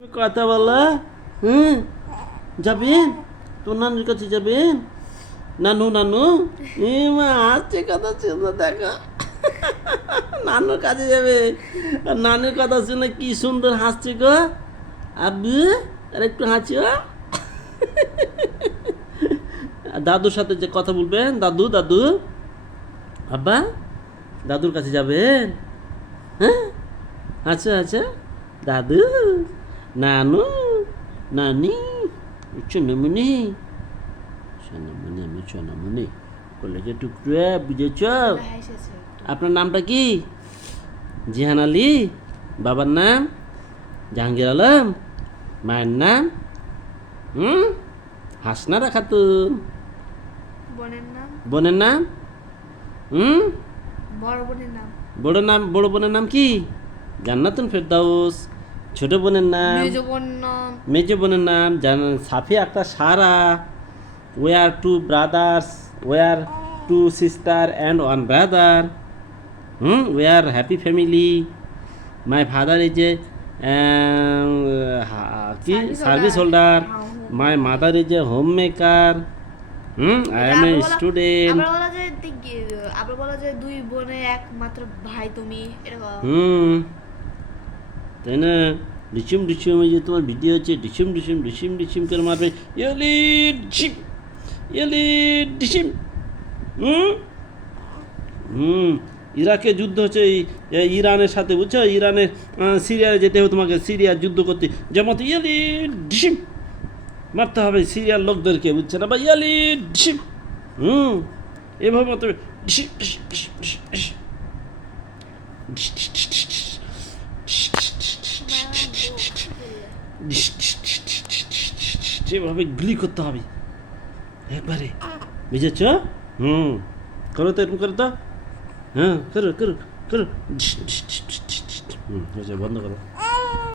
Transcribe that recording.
কথা বলো। হুম, যাবেন? তোর নানুর কাছে যাবেন? নানু নানু মা আসছে, কথা শুনে দেখো। নানুর কাছে যাবে, আর নানুর কথা শুনে কি সুন্দর হাসছে গো। আব্বু আর একটু হাসিও। আর দাদুর সাথে যে কথা বলবেন, দাদু দাদু, আব্বা দাদুর কাছে যাবেন? হ্যাঁ, আচ্ছা আচ্ছা, দাদু, নানু, নানি, সোনামণি, সোনামণি, আমি সোনামণি, কলেজে টুকরে, বুঝেছ? আপনার নামটা কি? জিহান আলী। বাবার নাম জাহাঙ্গীর আলম। মায়ের নাম হাসনারা খাতুন। বোনের নাম বোনের নাম বড় বোনের নাম বড় বোনের নাম কি? জান্নাতুল ফেরদাউস। ছোট বোনের নাম, মেজ বোনের নাম মেজো বোনের নাম সাফিয়া আক্তার সারা। We are two brothers, we are two sister and one brother. We are happy family. My father is a service holder. My mother is a homemaker. I am a student. আবার বলা যায় দুই বোনে একমাত্র ভাই তুমি, এরকম। তাই না? ডিসিম ডিসিম, এই যে তোমার ভিডিও হচ্ছে, ডিসিম ডিসিম ডিসিম ডিসিম করে মারবে। Yearly ডিসিম, yearly ডিসিম। ইরাকে যুদ্ধ হচ্ছে এই ইরানের সাথে, বুঝছো? ইরানের সিরিয়ায় যেতে হবে তোমাকে, সিরিয়ার যুদ্ধ করতে। যেমন ইয়ালি ডিসিম মারতে হবে সিরিয়ার লোকদেরকে, বুঝছে না? বা ইয়ালি ডিসিম। এভাবে মারতে হবে। ডিসিম ডিসিম ডিসিম ডিসিম যেভাবে গুলি করতে হবে একবারে, বুঝেছ? করো তো, এরকম করো তো। হ্যাঁ, করো করো করো। বন্ধ করো।